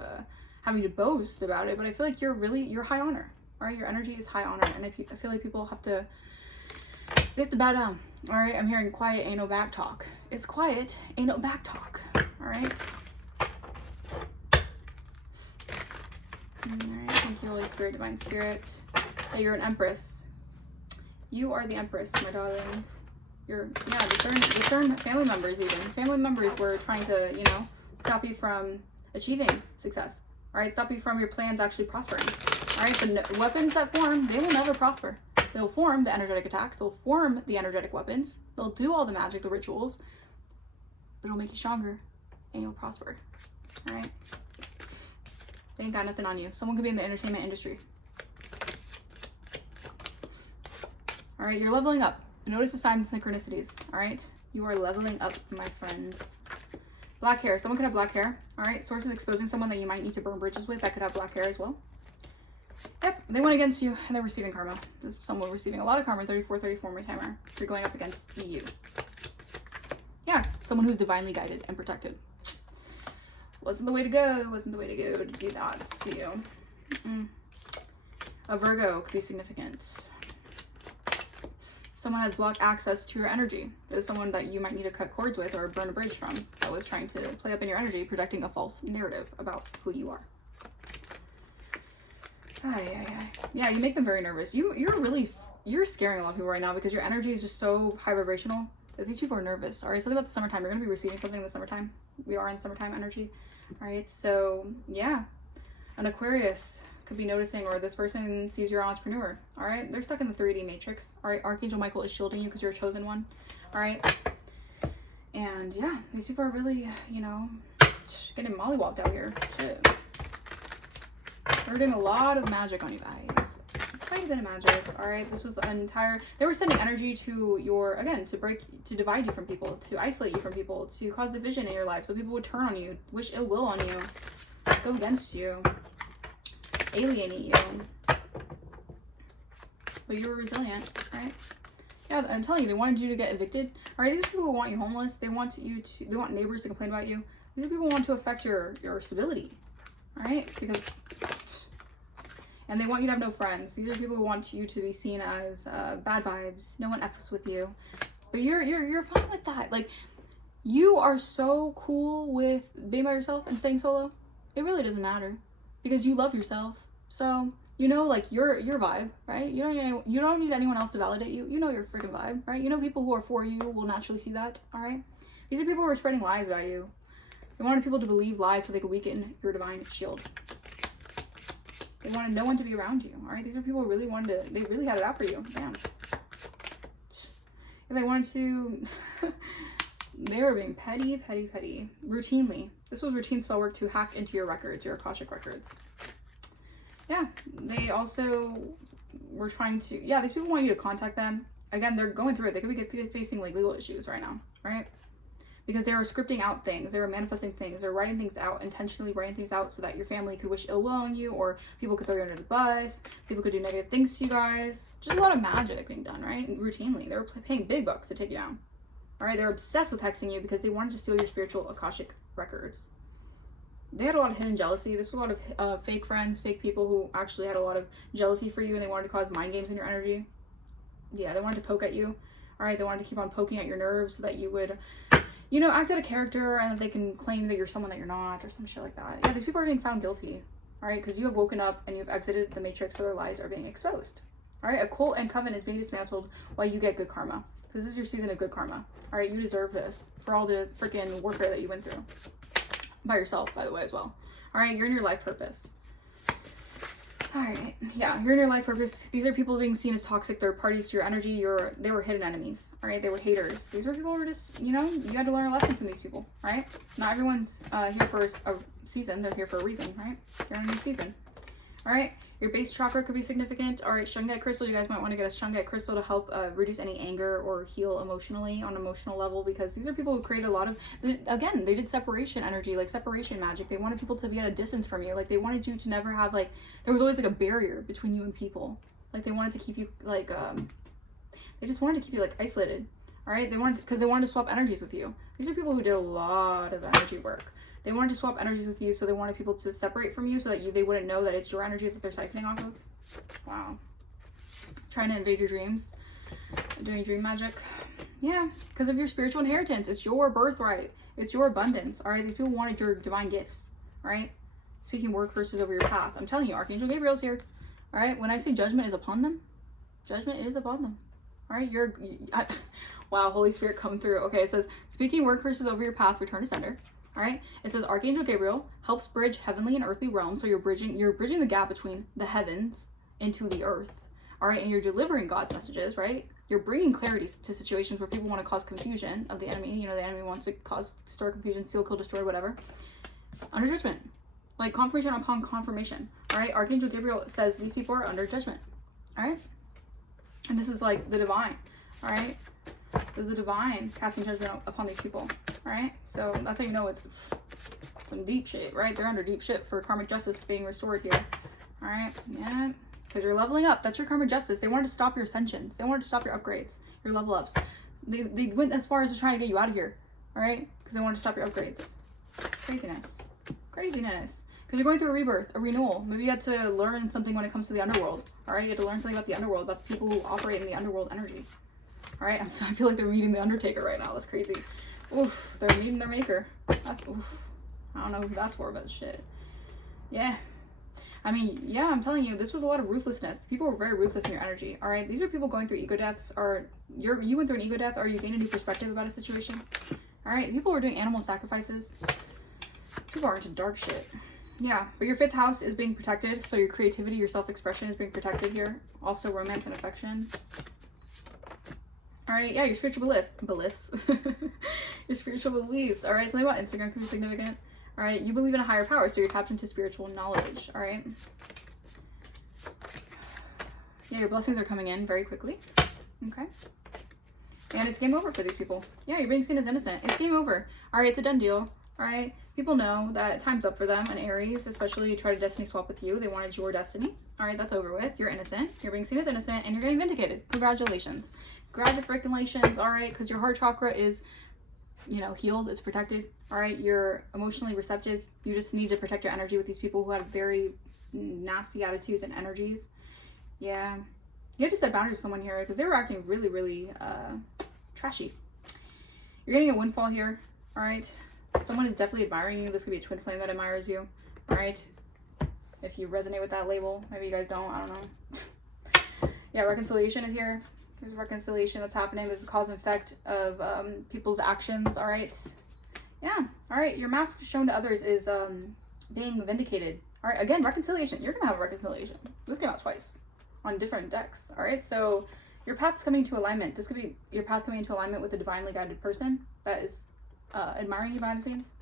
having to boast about it, but I feel like you're high honor, all right? Your energy is high honor, and I feel like people they have to bow down, all right? I'm hearing quiet, ain't no back talk. It's quiet, ain't no back talk, all right? Alright, thank you, Holy Spirit, Divine Spirit. Yeah, you're an Empress. You are the Empress, my darling. Discern family members even. Family members were trying to, stop you from achieving success. Alright, stop you from your plans actually prospering. Alright, the weapons that form, they will never prosper. They'll form the energetic attacks, they'll form the energetic weapons, they'll do all the magic, the rituals, but it'll make you stronger and you'll prosper. Alright? They ain't got nothing on you. Someone could be in the entertainment industry. All right, you're leveling up. Notice the signs and synchronicities. All right, you are leveling up, my friends. Black hair. Someone could have black hair. All right, Source is exposing someone that you might need to burn bridges with that could have black hair as well. Yep, they went against you and they're receiving karma. This is someone receiving a lot of karma. 34 my timer. You're going up against you. Yeah, someone who's divinely guided and protected. Wasn't the way to go. Wasn't the way to go to do that to you. A Virgo could be significant. Someone has blocked access to your energy. This is someone that you might need to cut cords with or burn a bridge from, that was trying to play up in your energy, projecting a false narrative about who you are. Yeah, you make them very nervous. You're scaring a lot of people right now because your energy is just so high vibrational that these people are nervous. All right, something about the summertime. You're going to be receiving something in the summertime. We are in summertime energy. All right, so yeah, an Aquarius could be noticing, or this person sees you're an entrepreneur. All right, they're stuck in the 3D matrix. All right, Archangel Michael is shielding you because you're a chosen one. All right, and yeah, these people are really, you know, getting mollywopped out here. Shit. We're doing a lot of magic on you guys. Quite a bit of magic. All right, this was the entire, they were sending energy to your, again, to divide you from people, to isolate you from people, to cause division in your life so people would turn on you, wish ill will on you, go against you, alienate you. But you were resilient, right? Yeah, I'm telling you, they wanted you to get evicted. All right, these are people who want you homeless. They want they want neighbors to complain about you. These are people who want to affect your stability. All right, because, and they want you to have no friends. These are people who want you to be seen as bad vibes. No one F's with you, but you're fine with that. Like, you are so cool with being by yourself and staying solo. It really doesn't matter because you love yourself. So you know, like your vibe, right? You don't need anyone else to validate you. You know your freaking vibe, right? You know people who are for you will naturally see that. All right, these are people who are spreading lies about you. They wanted people to believe lies so they could weaken your divine shield. They wanted no one to be around you. All right, these are people who really wanted to, they really had it out for you. Damn. And they wanted to, they were being petty, routinely. This was routine spell work to hack into your records, your Akashic records. Yeah, they also were trying to, yeah, these people want you to contact them. Again, they're going through it. They could be facing like legal issues right now, right? Because they were scripting out things, they were manifesting things, they were writing things out, intentionally writing things out so that your family could wish ill will on you, or people could throw you under the bus, people could do negative things to you guys. Just a lot of magic being done, right? And routinely. They were paying big bucks to take you down. All right, they're obsessed with hexing you because they wanted to steal your spiritual Akashic records. They had a lot of hidden jealousy. This was a lot of fake friends, fake people who actually had a lot of jealousy for you, and they wanted to cause mind games in your energy. Yeah, they wanted to poke at you. All right, they wanted to keep on poking at your nerves so that you would, you know, act out a character and that they can claim that you're someone that you're not or some shit like that. Yeah, these people are being found guilty, all right, because you have woken up and you've exited the matrix so their lies are being exposed. All right, a cult and coven is being dismantled while you get good karma. This is your season of good karma. All right, you deserve this for all the freaking warfare that you went through. By yourself, by the way, as well. All right, you're in your life purpose. All right, yeah, you're in your life purpose. These are people being seen as toxic. They're parties to your energy. They were hidden enemies. All right, they were haters. These were people who were just, you know, you had to learn a lesson from these people. All right, not everyone's here for a season. They're here for a reason, right? You're in a new season. All right, your base chakra could be significant. All right, shungite crystal. You guys might want to get a shungite crystal to help reduce any anger or heal emotionally on an emotional level, because these are people who created a lot of, again, they did separation energy, like separation magic. They wanted people to be at a distance from you. Like, they wanted you to never have, like, there was always like a barrier between you and people. Like, they wanted to keep you like, they just wanted to keep you like isolated. All right, because they wanted to swap energies with you. These are people who did a lot of energy work. They wanted to swap energies with you, so they wanted people to separate from you so that they wouldn't know that it's your energy that they're siphoning off of. Wow. Trying to invade your dreams. Doing dream magic. Yeah, because of your spiritual inheritance. It's your birthright. It's your abundance. All right, these people wanted your divine gifts. All right, speaking word curses over your path. I'm telling you, Archangel Gabriel's here. All right, when I say judgment is upon them, judgment is upon them. All right, wow, Holy Spirit come through. Okay, it says, speaking word curses over your path, return to sender. All right, it says Archangel Gabriel helps bridge heavenly and earthly realms. So you're bridging the gap between the heavens into the earth. All right, and you're delivering God's messages, right? You're bringing clarity to situations where people want to cause confusion of the enemy. You know, the enemy wants to stir confusion, steal, kill, destroy, whatever. Under judgment, like confirmation upon confirmation. All right, Archangel Gabriel says these people are under judgment. All right, and this is like the divine. All right, this is the divine casting judgment upon these people. All right, so that's how you know it's some deep shit, right? They're under deep shit for karmic justice being restored here. All right, yeah, because you're leveling up. That's your karmic justice. They wanted to stop your ascensions. They wanted to stop your upgrades, your level ups. They went as far as to try to get you out of here. All right, because they wanted to stop your upgrades. Craziness. Because you're going through a rebirth, a renewal. Maybe you had to learn something when it comes to the underworld. All right, you had to learn something about the underworld, about the people who operate in the underworld energy. All right, I feel like they're meeting the Undertaker right now. That's crazy. Oof, they're meeting their maker. That's, oof. I don't know who that's for, but shit. Yeah. I mean, yeah, I'm telling you, this was a lot of ruthlessness. People were very ruthless in your energy. All right, these are people going through ego deaths, or you went through an ego death, or you gained a new perspective about a situation. All right, people were doing animal sacrifices. People are into dark shit. Yeah, but your 5th house is being protected, so your creativity, your self-expression is being protected here. Also, romance and affection. All right, yeah, your spiritual beliefs. Your spiritual beliefs. All right, something about Instagram could be significant. All right, you believe in a higher power, so you're tapped into spiritual knowledge. All right. Yeah, your blessings are coming in very quickly. Okay. And it's game over for these people. Yeah, you're being seen as innocent. It's game over. All right, it's a done deal. All right. People know that time's up for them, and Aries, especially, try to destiny swap with you. They wanted your destiny. All right, that's over with. You're innocent. You're being seen as innocent, and you're getting vindicated. Congratulations. Congratulations. All right, because your heart chakra is, you know, healed. It's protected. All right, you're emotionally receptive. You just need to protect your energy with these people who have very nasty attitudes and energies. Yeah, you have to set boundaries with someone here because they were acting really, really trashy. You're getting a windfall here. All right, someone is definitely admiring you. This could be a twin flame that admires you. All right, if you resonate with that label, maybe you guys don't. I don't know. Yeah, reconciliation is here. There's reconciliation that's happening. This is cause and effect of people's actions. All right. Yeah. All right. Your mask shown to others is being vindicated. All right. Again, reconciliation. You're going to have a reconciliation. This came out twice on different decks. All right. So your path's coming to alignment. This could be your path coming into alignment with a divinely guided person that is admiring you behind the scenes.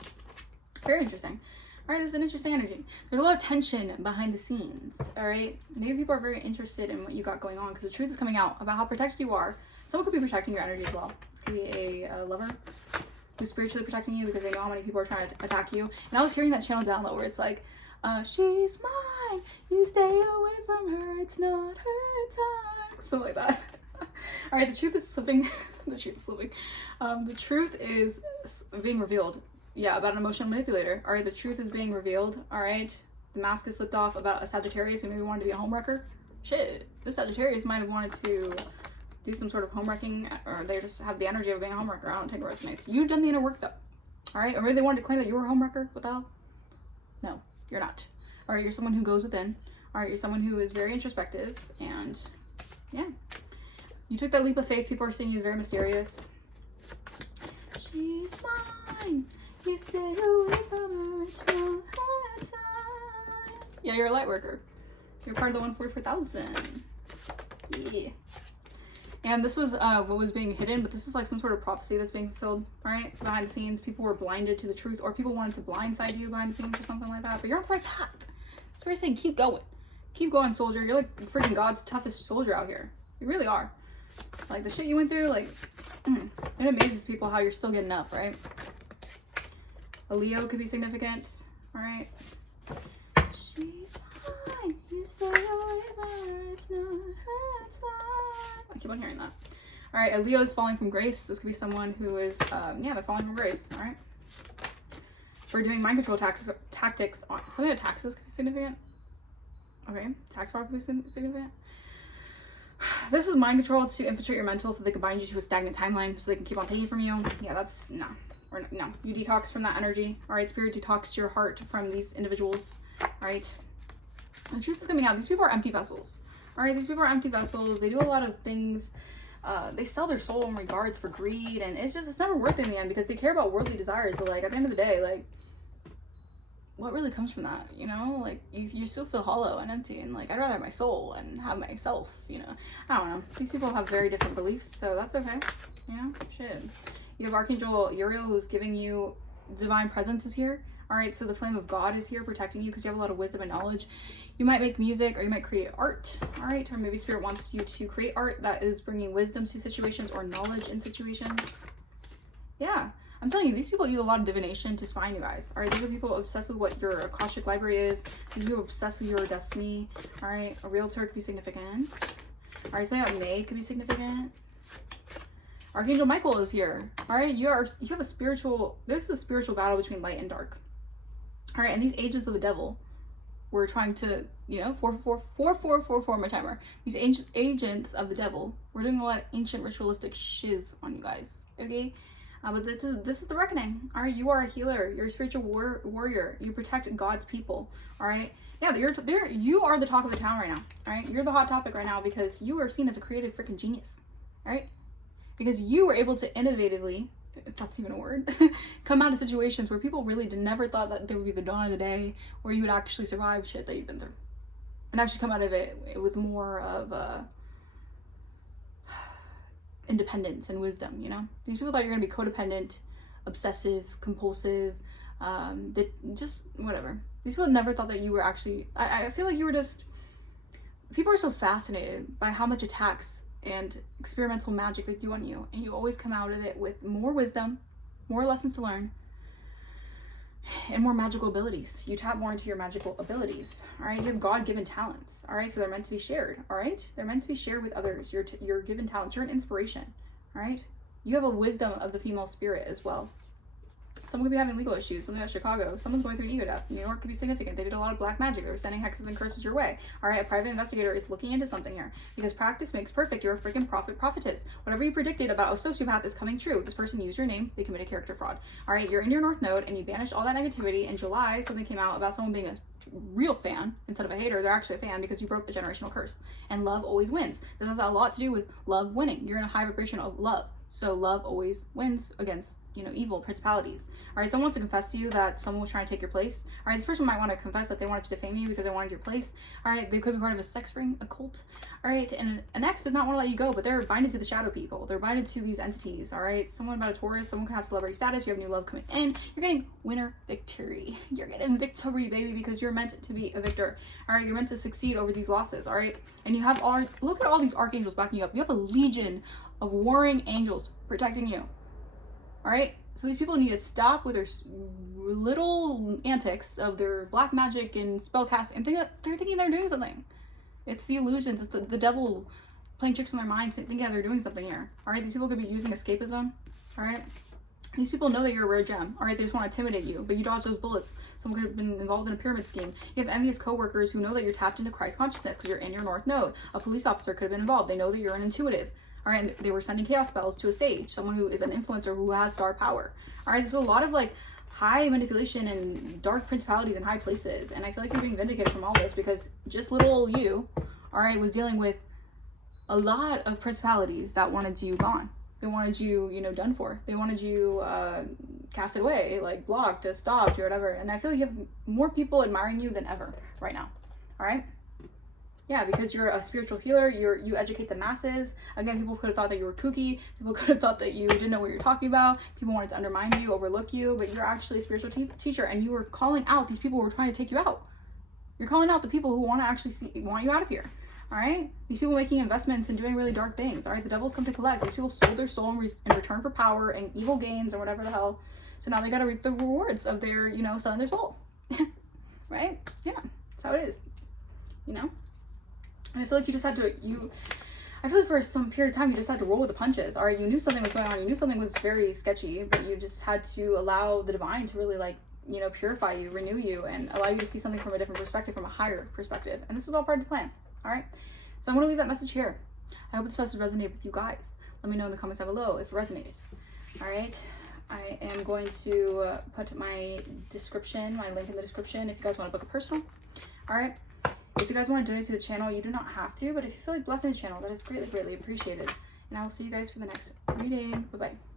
Very interesting. All right, there's an interesting energy. There's a lot of tension behind the scenes, all right? Maybe people are very interested in what you got going on because the truth is coming out about how protected you are. Someone could be protecting your energy as well. This could be a lover who's spiritually protecting you because they know how many people are trying to attack you. And I was hearing that channel download where it's like, she's mine, you stay away from her, it's not her time. Something like that. All right, the truth is slipping. The truth is slipping. The truth is being revealed. Yeah, about an emotional manipulator. All right, the truth is being revealed. All right, the mask is slipped off about a Sagittarius who maybe wanted to be a homewrecker. Shit, this Sagittarius might have wanted to do some sort of homewrecking, or they just have the energy of being a homewrecker. I don't take it resonates. You've done the inner work though. All right, or maybe they wanted to claim that you were a homewrecker. What the hell? No, you're not. All right, you're someone who goes within. All right, you're someone who is very introspective, and yeah, you took that leap of faith. People are seeing you as very mysterious. She's mine. You stay away from her, it's not her time. Yeah, you're a light worker. You're part of the 144,000. Yeah. And this was what was being hidden, but this is like some sort of prophecy that's being fulfilled, right? Behind the scenes, people were blinded to the truth, or people wanted to blindside you behind the scenes or something like that. But you're on the right path. That's what I'm saying. Keep going. Keep going, soldier. You're like freaking God's toughest soldier out here. You really are. Like the shit you went through, like, it amazes people how you're still getting up, right? A Leo could be significant. All right. She's fine. You stay away from her. It's not her time. I keep on hearing that. All right. A Leo is falling from grace. This could be someone who is, yeah, they're falling from grace. All right. We're doing mind control tactics on something about taxes could be significant. Okay. Tax fraud could be significant. This is mind control to infiltrate your mental so they can bind you to a stagnant timeline so they can keep on taking from you. Yeah, that's no. Or no, you detox from that energy. All right, spirit, detox your heart from these individuals. All right, the truth is coming out. These people are empty vessels. All right, these people are empty vessels. They do a lot of things. They sell their soul in regards for greed, and it's never worth it in the end because they care about worldly desires. But like at the end of the day, like what really comes from that? You know, like you still feel hollow and empty, and like I'd rather have my soul and have myself. You know, I don't know. These people have very different beliefs, so that's okay. You know, shit. You have Archangel Uriel who's giving you divine presence is here. All right, so the flame of God is here protecting you because you have a lot of wisdom and knowledge. You might make music or you might create art. All right, or maybe spirit wants you to create art that is bringing wisdom to situations or knowledge in situations. Yeah, I'm telling you, these people use a lot of divination to spy on you guys. All right, these are people obsessed with what your Akashic library is. These people obsessed with your destiny. All right, a realtor could be significant. All right, something about May could be significant. Archangel Michael is here. All right, you have a spiritual, there's a spiritual battle between light and dark. All right, and these agents of the devil were trying to, you know, 444 my timer. These ancient agents of the devil were doing a lot of ancient ritualistic shiz on you guys, okay? But this is the reckoning, all right? You are a healer. You're a spiritual warrior. You protect God's people, all right? Yeah, you are the talk of the town right now, all right? You're the hot topic right now because you are seen as a creative freaking genius, all right? Because you were able to innovatively, if that's even a word, come out of situations where people really never thought that there would be the dawn of the day where you would actually survive shit that you've been through. And actually come out of it with more of independence and wisdom, you know? These people thought you were going to be codependent, obsessive, compulsive, that just whatever. These people never thought that you were actually, I feel like you were just, people are so fascinated by how much attacks and experimental magic they do on you, and you always come out of it with more wisdom, more lessons to learn, and more magical abilities. You tap more into your magical abilities, all right? You have God-given talents, all right? So they're meant to be shared, all right? They're meant to be shared with others. Your given talents. You're an inspiration, all right? You have a wisdom of the female spirit as well. Someone could be having legal issues, something about Chicago. Someone's going through an ego death. New York could be significant. They did a lot of black magic. They were sending hexes and curses your way. All right, a private investigator is looking into something here. Because practice makes perfect. You're a freaking prophetess. Whatever you predicted about a sociopath is coming true. This person used your name. They committed character fraud. All right, you're in your North Node, and you banished all that negativity. In July, something came out about someone being a real fan instead of a hater. They're actually a fan because you broke the generational curse. And love always wins. This has a lot to do with love winning. You're in a high vibration of love. So love always wins against, you know, evil principalities. All right, someone wants to confess to you that someone was trying to take your place. All right, this person might want to confess that they wanted to defame you because they wanted your place. All right, they could be part of a sex ring, a cult. All right, and an ex does not want to let you go, but they're binded to the shadow people. They're binded to these entities. All right, someone about a Taurus, someone could have celebrity status. You have new love coming in. You're getting winner victory. You're getting victory, baby, because you're meant to be a victor. All right, you're meant to succeed over these losses. All right, and you have all, look at all these archangels backing you up. You have a legion of warring angels protecting you. All right, so these people need to stop with their little antics of their black magic and spell casting and they're thinking they're doing something. It's the illusions. It's the devil playing tricks on their minds, thinking they're doing something here. All right, these people could be using escapism. All right, these people know that you're a rare gem. All right, they just want to intimidate you, but you dodge those bullets. Someone could have been involved in a pyramid scheme. You have envious coworkers who know that you're tapped into Christ consciousness because you're in your North Node. A police officer could have been involved. They know that you're an intuitive. All right, and they were sending chaos spells to a sage, someone who is an influencer who has star power. All right, there's a lot of like high manipulation and dark principalities in high places, and I feel like you're being vindicated from all this because just little you, all right, was dealing with a lot of principalities that wanted you gone. They wanted you, you know, done for. They wanted you casted away, like blocked, stopped, or whatever. And I feel like you have more people admiring you than ever right now. All right. Yeah, because you're a spiritual healer, you educate the masses. Again, people could have thought that you were kooky. People could have thought that you didn't know what you're talking about. People wanted to undermine you, overlook you, but you're actually a spiritual teacher, and you were calling out these people who were trying to take you out. You're calling out the people who want to actually want you out of here. All right? These people making investments and doing really dark things. All right? The devil's come to collect. These people sold their soul in return for power and evil gains or whatever the hell. So now they got to reap the rewards of their, you know, selling their soul. Right? Yeah. That's how it is. You know? And I feel like you just had to, I feel like for some period of time, you just had to roll with the punches. All right, you knew something was going on. You knew something was very sketchy, but you just had to allow the divine to really, like, you know, purify you, renew you, and allow you to see something from a different perspective, from a higher perspective. And this was all part of the plan. All right. So I'm going to leave that message here. I hope this message resonated with you guys. Let me know in the comments down below if it resonated. All right. I am going to put my link in the description if you guys want to book a personal. All right. If you guys want to donate to the channel, you do not have to, but if you feel like blessing the channel, that is greatly, greatly appreciated. And I will see you guys for the next reading. Bye-bye.